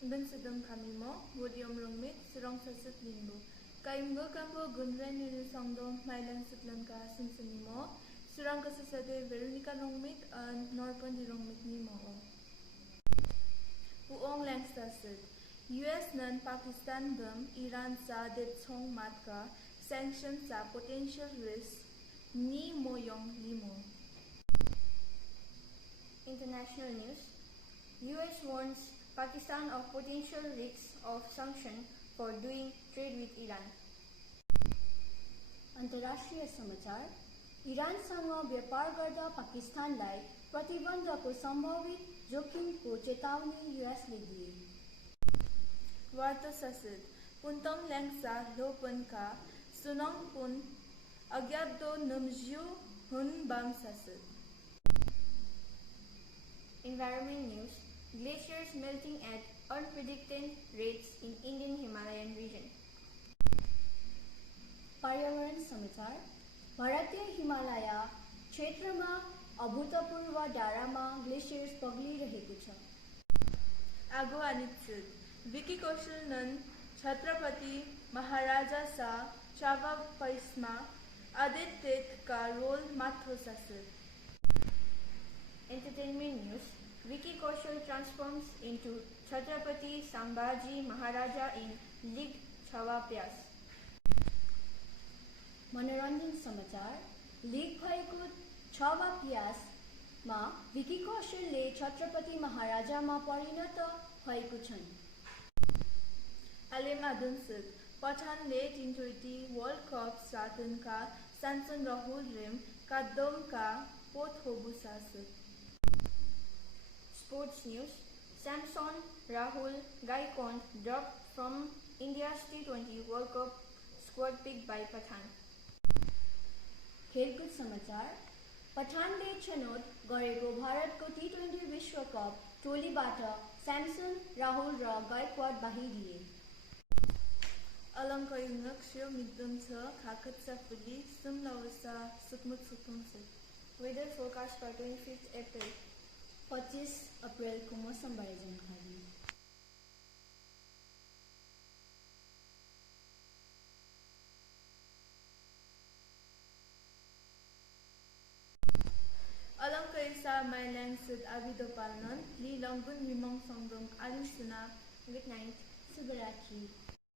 Ben sedang kami mo, William Rongmit, Sirong Sasut Limbo. Kaimgo kambo gunren nilin songdong mailan sutlan ka simsuni mo, Sirong kasasade Veronica Rongmit and Norpandi Rongmit ni mo. Uong Langstasud. US nan Pakistan dam Iran sa det chong mat ka sanction sa potential risk ni moyong limo. International news. US warns Pakistan of potential risks of sanction for doing trade with Iran. अन्तर्राष्ट्रिय समाचार इरानसँग व्यापार गर्दा पाकिस्तानलाई प्रतिबन्धको सम्भावित जोखिमको चेतावनी युएसले दिए। Warta Sasud. Puntong Langsa Lopanka Sunong Pun Agyado Numju Hun Bam Sasud. Environment news. Glaciers melting at unpredicted rates in Indian Himalayan region. पर्यावरण समाचार भारतीय हिमालय क्षेत्रमा अभूतपूर्व डाँडामा ग्लेसियर्स पग्लिरहेको छ। Ago Anitsud. Vicky Kaushal Nan Chhatrapati Maharaja Sa Chava Paisma Aditya Ka role Matho Sasud. Entertainment news. Vicky Kaushal transforms into Chhatrapati Sambhaji Maharaja in Lig Chhawa Pyas. मनोरञ्जन समाचार league भएको छवा पियासमा विकी कौशलले छत्रपति महाराजामा परिणत भएको छन्। Alim Adunsud. Pathan late in 20 World Cup Satan Ka Samson Rahul Rim Kadom Ka Pot Hobu Sasud. Sports news. Samson Rahul Gaikwad dropped from India's T20 World Cup squad picked by Pathan. खेलकुद समाचार पठानले छनौट गरेको भारतको टी20 विश्वकप टोलीबाट स्यामसन राहुल र Gaikwad बाहिरिए। Alangkayungak Shio Midum Sa Kakat Safuli Sum Lawasa Sukmut Sukumsit. Weather forecast for 25th April. 25 अप्रिलको मौसमबारे जानकारी। Alangkaysa Mailang Sud Abido Palnan Li Longbun Rimong Songdong Alim Suna. Good night. शुभरात्रि।